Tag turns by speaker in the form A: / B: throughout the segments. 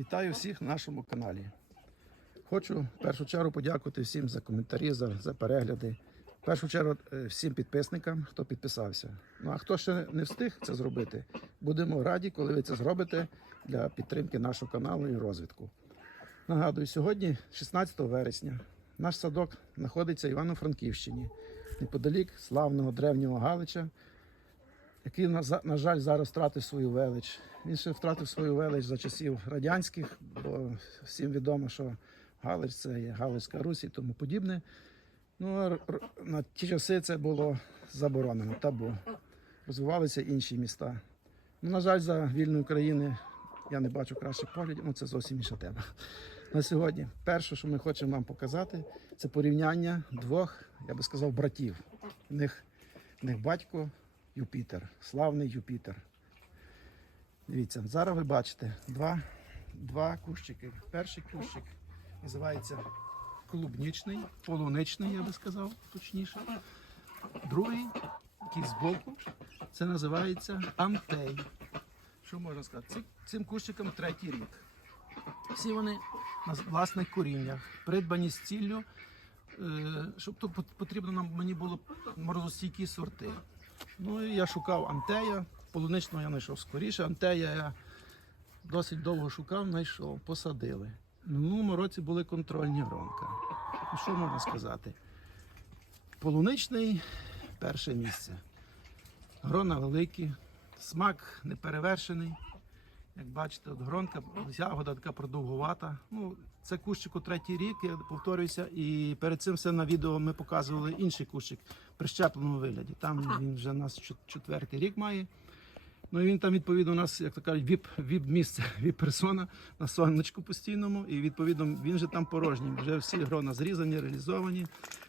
A: Вітаю всіх на нашому каналі. Хочу в першу чергу подякувати всім за коментарі, за, за перегляди. В першу чергу е, всім підписникам, хто підписався. Ну а хто ще не встиг це зробити, будемо раді, коли ви це зробите для підтримки нашого каналу і розвитку. Нагадую, сьогодні, 16 вересня, наш садок знаходиться в Івано-Франківщині, неподалік славного древнього Галича, який, на, жаль, зараз втратив свою велич. Він ще втратив свою велич за часів радянських, бо всім відомо, що Галич це є Галицька Русь і тому подібне. Ну, на ті часи це було заборонено, табу. Розвивалися інші міста. Ну, на жаль, за вільної України я не бачу кращих поглядів, ну це зовсім інша тема. На сьогодні перше, що ми хочемо вам показати, це порівняння двох, я би сказав, братів. В них, в них батько Юпітер, славний Юпітер. Дивіться, зараз ви бачите два, два кущики. Перший кущик називається клубничний, полуничний, я би сказав, точніше. Другий, який збоку, це називається антей. Що можна сказати? Цим кущикам третій рік. Всі вони на власних коріннях, придбані з ціллю, е, щоб тут потрібно нам мені було морозостійкі сорти. Ну і я шукав антея, полуничного я знайшов скоріше. Антея я досить довго шукав, знайшов, посадили. В минулому році були контрольні гронка. Ну, що можна сказати? Полуничний перше місце. Грона великі, смак неперевершений. Як бачите, от гронка, ягода така продовгувата. Ну, це кущик у третій рік, я повторююся, і перед цим все на відео ми показували інший кущик в прищепленому вигляді. Там він вже у нас четвертий рік має. Ну і він там, відповідно, у нас, як то кажуть, віп, віп місце, віп персона на сонечку постійному. І відповідно він же там порожній. Вже всі грона зрізані, реалізовані,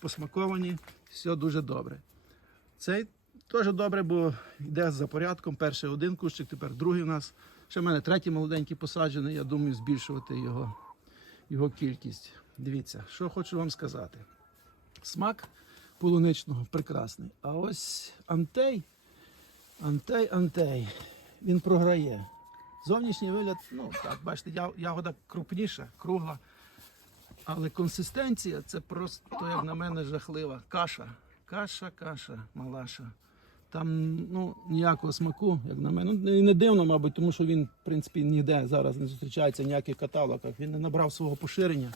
A: посмаковані. Все дуже добре. Цей теж добре, бо йде за порядком. Перший один кущик, тепер другий у нас. Ще в мене третій молоденький посаджений. Я думаю, збільшувати його, його кількість. Дивіться, що хочу вам сказати. Смак полуничного прекрасний. А ось антей, антей, антей, він програє. Зовнішній вигляд, ну так, бачите, ягода крупніша, кругла. Але консистенція це просто, як на мене, жахлива. Каша. Каша, каша, малаша. Там ну, ніякого смаку, як на мене. Ну, не дивно, мабуть, тому що він, в принципі, ніде зараз не зустрічається в ніяких каталогах. Він не набрав свого поширення.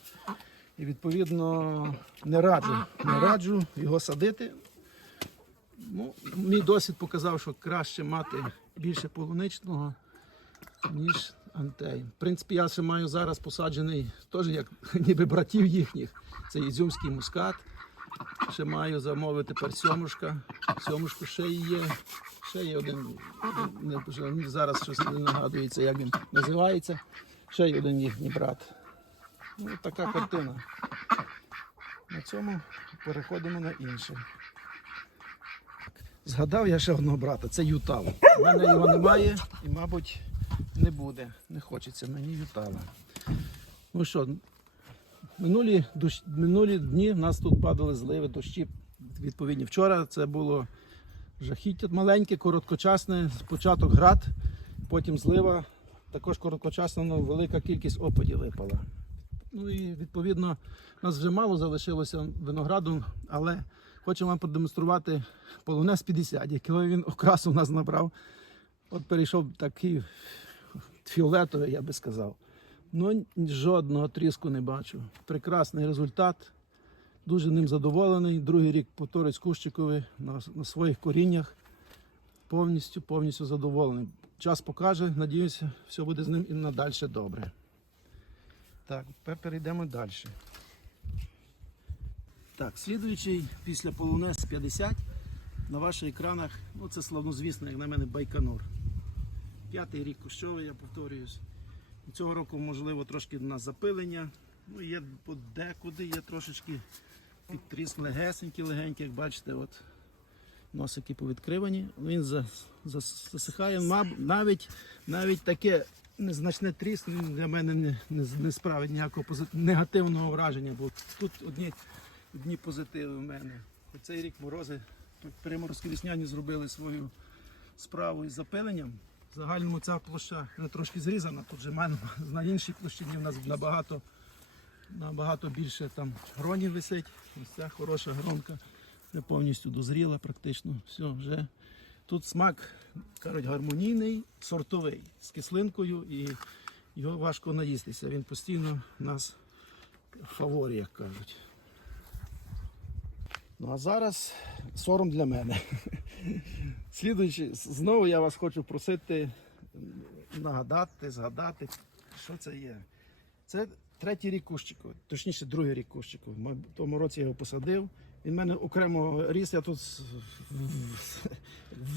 A: І відповідно не раджу, не раджу його садити. Ну, мій досвід показав, що краще мати більше полуничного, ніж антей. В принципі, я ще маю зараз посаджений, теж як ніби братів їхніх. Це ізюмський мускат. Ще маю замовити тепер сьомушка. Сьомушку ще є. Ще є один, не, зараз щось не нагадується, як він називається. Ще є один їхній брат. Ну, така картина. На цьому переходимо на інше. Згадав я ще одного брата, це Ютал. У мене його немає і, мабуть, не буде. Не хочеться мені Ютала. Ну що, минулі, дощ... минулі дні в нас тут падали зливи, дощі відповідні. Вчора це було жахіття маленьке, короткочасне, спочаток град, потім злива, також короткочасно ну, велика кількість опадів випала. Ну і відповідно, у нас вже мало залишилося винограду, але хочемо вам продемонструвати полонез 50, який він окрасу у нас набрав. От перейшов такий фіолетовий, я би сказав. Ну, жодного тріску не бачу. Прекрасний результат. Дуже ним задоволений. Другий рік повторюсь кущиковий на, на своїх коріннях. Повністю, повністю задоволений. Час покаже, надіюся, все буде з ним і надальше добре. Так, перейдемо далі. Так, слідуючий після полунес 50 на ваших екранах, ну це славнозвісно, як на мене, Байконур. П'ятий рік кущовий, я повторююсь. Цього року, можливо, трошки на запилення. Ну, є подекуди, є трошечки підтріск легесенький, легенький, як бачите, от носики повідкривані. Він за, за, засихає. Навіть, навіть таке незначне тріс для мене не, не, не справить ніякого пози- негативного враження, бо тут одні, одні позитиви в мене. Цей рік морози, тут приморозки весняні зробили свою справу із запиленням. В загальному ця площа вже трошки зрізана, тут же мене на іншій площині в нас набагато, набагато більше там гронів висить. Ось ця хороша гронка, вже повністю дозріла практично. Все, вже. Тут смак, кажуть, гармонійний, сортовий, з кислинкою і його важко наїстися. Він постійно у нас в фаворі, як кажуть. Ну а зараз сором для мене. Слідуючи, знову я вас хочу просити нагадати, згадати, що це є. Це третій рік кущику, точніше, другий рік кущику. В тому році я його посадив. Він в мене окремо ріс, я тут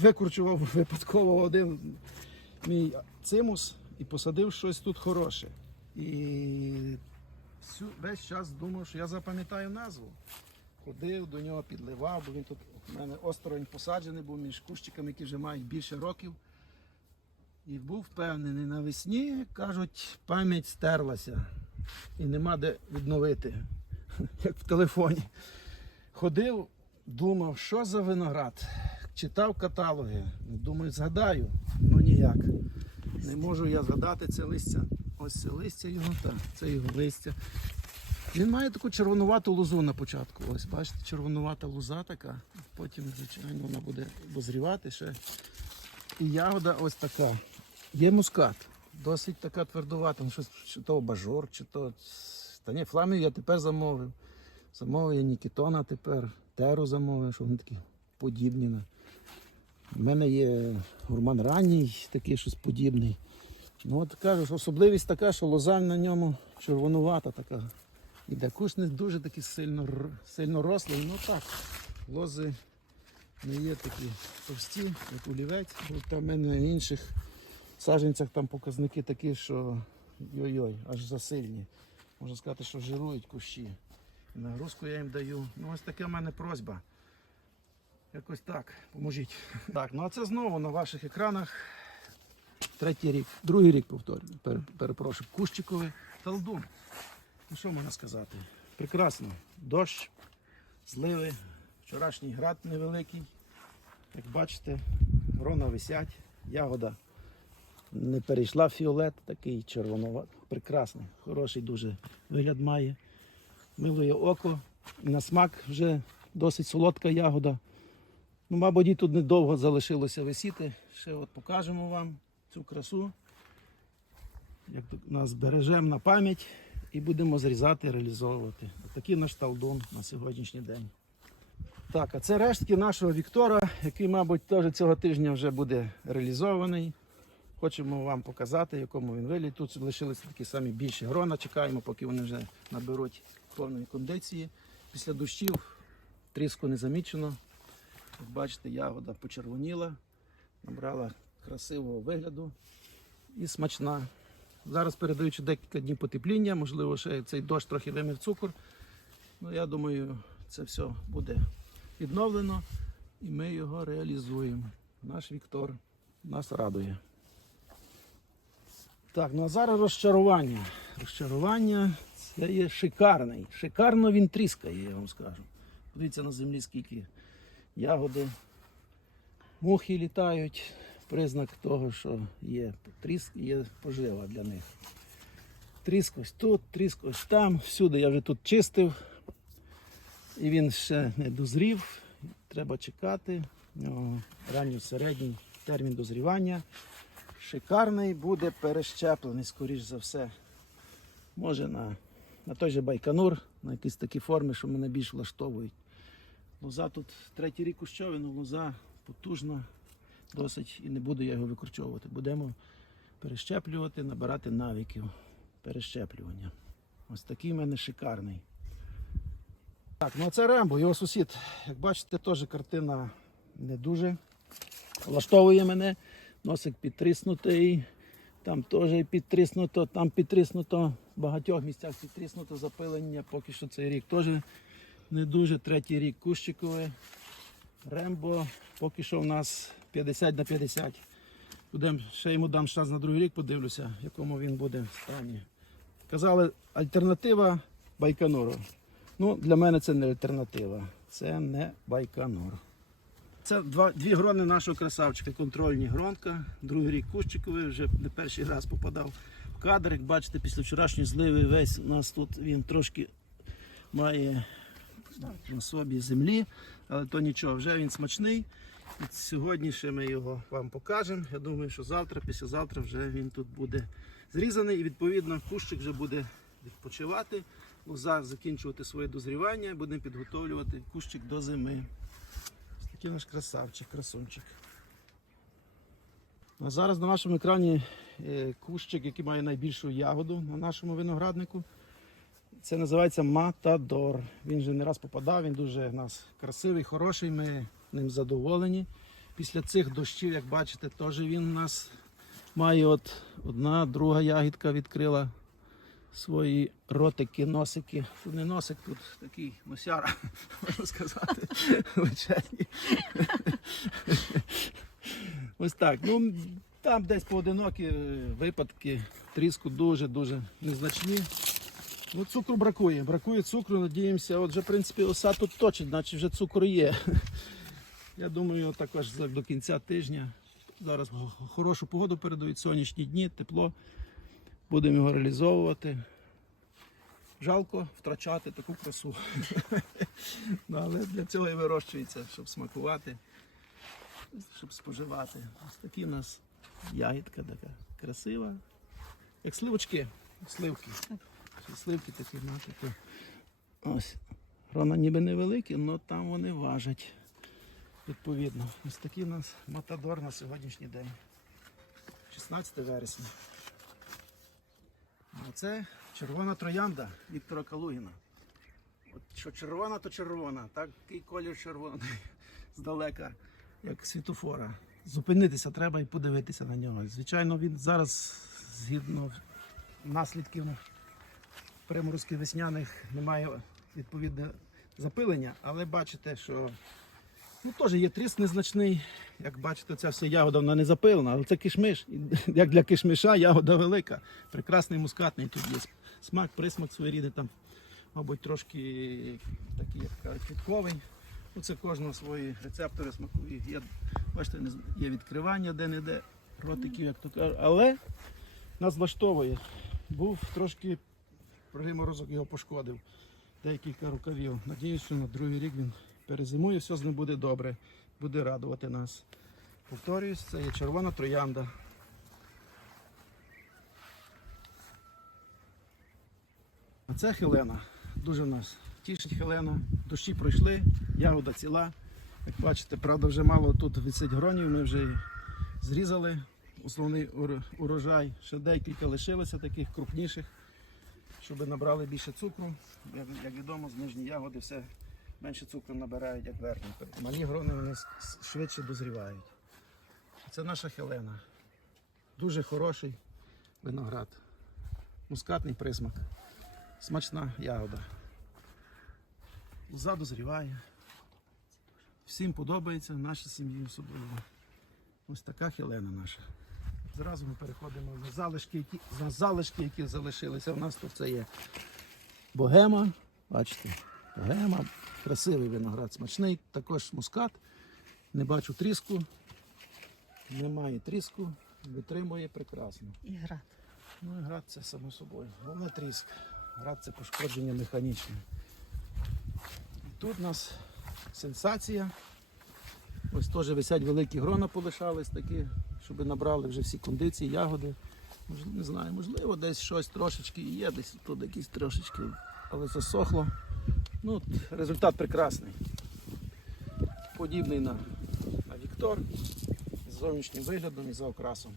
A: викручував випадково один мій цимус і посадив щось тут хороше. І весь час думав, що я запам'ятаю назву. Ходив до нього, підливав, бо він тут у мене осторонь посаджений був між кущиками, які вже мають більше років. І був впевнений, навесні, кажуть, пам'ять стерлася і нема де відновити, як в телефоні. Ходив, думав, що за виноград. Читав каталоги. Думаю, згадаю, ну ніяк. Не можу я згадати це листя. Ось це листя його, так, це його листя. Він має таку червонувату лозу на початку. Ось, бачите, червонувата лоза така. Потім, звичайно, вона буде дозрівати ще. І ягода ось така. Є мускат. Досить така твердувата. Ну, щось, чи то бажор, чи то. Та ні, фламів я тепер замовив. Замовив я Нікітона тепер, теру замовив, що вони такі подібні. У мене є гурман ранній, такий щось подібний. Ну от кажу, особливість така, що лоза на ньому червонувата така. Іде куш не дуже такий сильно, сильно рослий, ну так. Лози не є такі товсті, як олівець. Там в мене на інших саджанцях там показники такі, що йой-йой, аж засильні. Можна сказати, що жирують кущі. Нагрузку я їм даю. Ну ось таке в мене просьба. Якось так, поможіть. Так, ну а це знову на ваших екранах. Третій рік, другий рік повторюю, перепрошую, кущиковий талдун. Ну що можна сказати? Прекрасно. Дощ, зливи, вчорашній град невеликий. Як бачите, грона висять, ягода не перейшла фіолет, такий червонова. Прекрасний, хороший дуже вигляд має. Милує око. На смак вже досить солодка ягода. Ну, мабуть, їй тут недовго залишилося висіти. Ще от покажемо вам цю красу. Як нас збережемо на пам'ять і будемо зрізати, реалізовувати. Такий наш талдун на сьогоднішній день. Так, а це рештки нашого Віктора, який, мабуть, теж цього тижня вже буде реалізований. Хочемо вам показати, якому він вигляді. Тут лишилися такі самі більші грона. Чекаємо, поки вони вже наберуть повної кондиції. Після дощів тріску не замічено. Як бачите, ягода почервоніла, набрала красивого вигляду і смачна. Зараз передаючи декілька днів потепління, можливо, ще цей дощ трохи вимив цукор. Ну, я думаю, це все буде відновлено і ми його реалізуємо. Наш Віктор нас радує. Так, ну а зараз розчарування. Розчарування це є шикарний. Шикарно він тріскає, я вам скажу. Подивіться на землі, скільки ягоди, мухи літають. Признак того, що є тріск, є пожива для них. Тріск ось тут, тріск ось там, всюди я вже тут чистив. І він ще не дозрів. Треба чекати. У ранній середній термін дозрівання. Шикарний буде перещеплений, скоріш за все. Може на, на той же байканур, на якісь такі форми, що мене більш влаштовують. Лоза тут третій рік кущовину, лоза потужна, досить, і не буду я його викорчовувати. Будемо перещеплювати, набирати навиків перещеплювання. Ось такий в мене шикарний. Так, ну це Рембо, його сусід. Як бачите, теж картина не дуже влаштовує мене. Носик підтріснутий, там теж підтріснуто, там підтріснуто, в багатьох місцях підтріснуто запилення. Поки що цей рік теж не дуже. Третій рік кущикове. Рембо поки що в нас 50 на 50. Будем, ще йому дам шанс на другий рік, подивлюся, в якому він буде в стані. Казали, альтернатива Байконуру. Ну, для мене це не альтернатива. Це не Байконур. Це два, дві грони нашого красавчика, контрольні гронка. Другий рік кущиковий, вже не перший раз попадав в кадр. Як бачите, після вчорашньої зливи весь у нас тут він трошки має на собі землі, але то нічого, вже він смачний. І сьогодні ще ми його вам покажемо. Я думаю, що завтра, післязавтра вже він тут буде зрізаний і відповідно кущик вже буде відпочивати. Лоза закінчувати своє дозрівання, будемо підготовлювати кущик до зими. Ось такий наш красавчик, красунчик. А зараз на вашому екрані е, кущик, який має найбільшу ягоду на нашому винограднику. Це називається Матадор. Він вже не раз попадав, він дуже в нас красивий, хороший, ми ним задоволені. Після цих дощів, як бачите, теж він у нас має от одна, друга ягідка відкрила свої ротики, носики. Тут не носик, тут такий носяра, можна сказати, вечерній. Ось так. Ну, там десь поодинокі е, випадки, тріску дуже-дуже незначні. Ну, цукру бракує. Бракує цукру, надіємося. От вже, в принципі, оса тут точить, наче вже цукор є. Я думаю, також до кінця тижня. Зараз хорошу погоду передають, сонячні дні, тепло. Будемо його реалізовувати. Жалко втрачати таку красу. Ну, Але для цього і вирощується, щоб смакувати, щоб споживати. Ось такі в нас ягідка така красива. Як сливочки, сливки. Сливки такі, знаєте, ось. Грона ніби невеликі, але там вони важать. Відповідно. Ось такий у нас матадор на сьогоднішній день. 16 вересня. А це червона троянда Віктора Калугіна. От що червона, то червона. Такий колір червоний здалека, як світофора. Зупинитися треба і подивитися на нього. Звичайно, він зараз, згідно наслідків приморозків весняних, немає відповідне запилення, але бачите, що ну, теж є тріск незначний. Як бачите, ця вся ягода вона не запилена, але це кишмиш. Як для кишмиша ягода велика. Прекрасний мускатний тут є. Смак, присмак своєрідний там, мабуть, трошки такий, як кажуть, квітковий. Ну, це кожного свої рецептори смакові. Є, бачите, є відкривання де-не-де, ротиків, як то кажуть. Але нас влаштовує. Був трошки приморозок його пошкодив. Декілька рукавів. Надіюсь, що на другий рік він перезимує, все з ним буде добре, буде радувати нас. Повторююсь, це є червона троянда. А це Хелена. Дуже нас тішить Хелена. Дощі пройшли, ягода ціла. Як бачите, правда, вже мало тут висить гронів, ми вже зрізали. Основний урожай. Ще декілька лишилося таких крупніших, щоб набрали більше цукру. Як, відомо, з нижні ягоди все менше цукру набирають, як верхні. Малі грони вони швидше дозрівають. Це наша Хелена. Дуже хороший виноград. Мускатний присмак. Смачна ягода. Лоза дозріває. Всім подобається, нашій сім'ї особливо. Ось така хелена наша. Зразу ми переходимо на залишки, які, на залишки, які залишилися. У нас тут це є богема. Бачите, богема, красивий виноград, смачний, також мускат. Не бачу тріску. Немає тріску, витримує прекрасно.
B: І град.
A: Ну і град це само собою. Головне тріск. Град це пошкодження механічне. І Тут у нас сенсація. Ось теж висять великі грона полишались такі, щоб набрали вже всі кондиції, ягоди. Не знаю, можливо, десь щось трошечки є, десь тут якісь трошечки, але засохло. Ну, от результат прекрасний. Подібний на, Віктор з зовнішнім виглядом і за окрасом.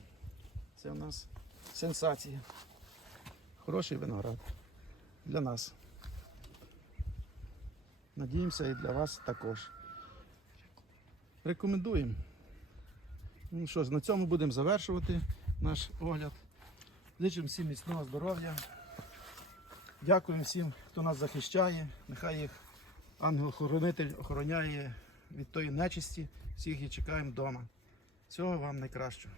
A: Це у нас сенсація. Хороший виноград для нас. Надіємося і для вас також. Рекомендуємо. Ну що ж, на цьому будемо завершувати наш огляд. Зичимо всім міцного здоров'я. Дякуємо всім, хто нас захищає. Нехай їх ангел-хоронитель охороняє від тої нечисті. Всіх і чекаємо вдома. Всього вам найкращого.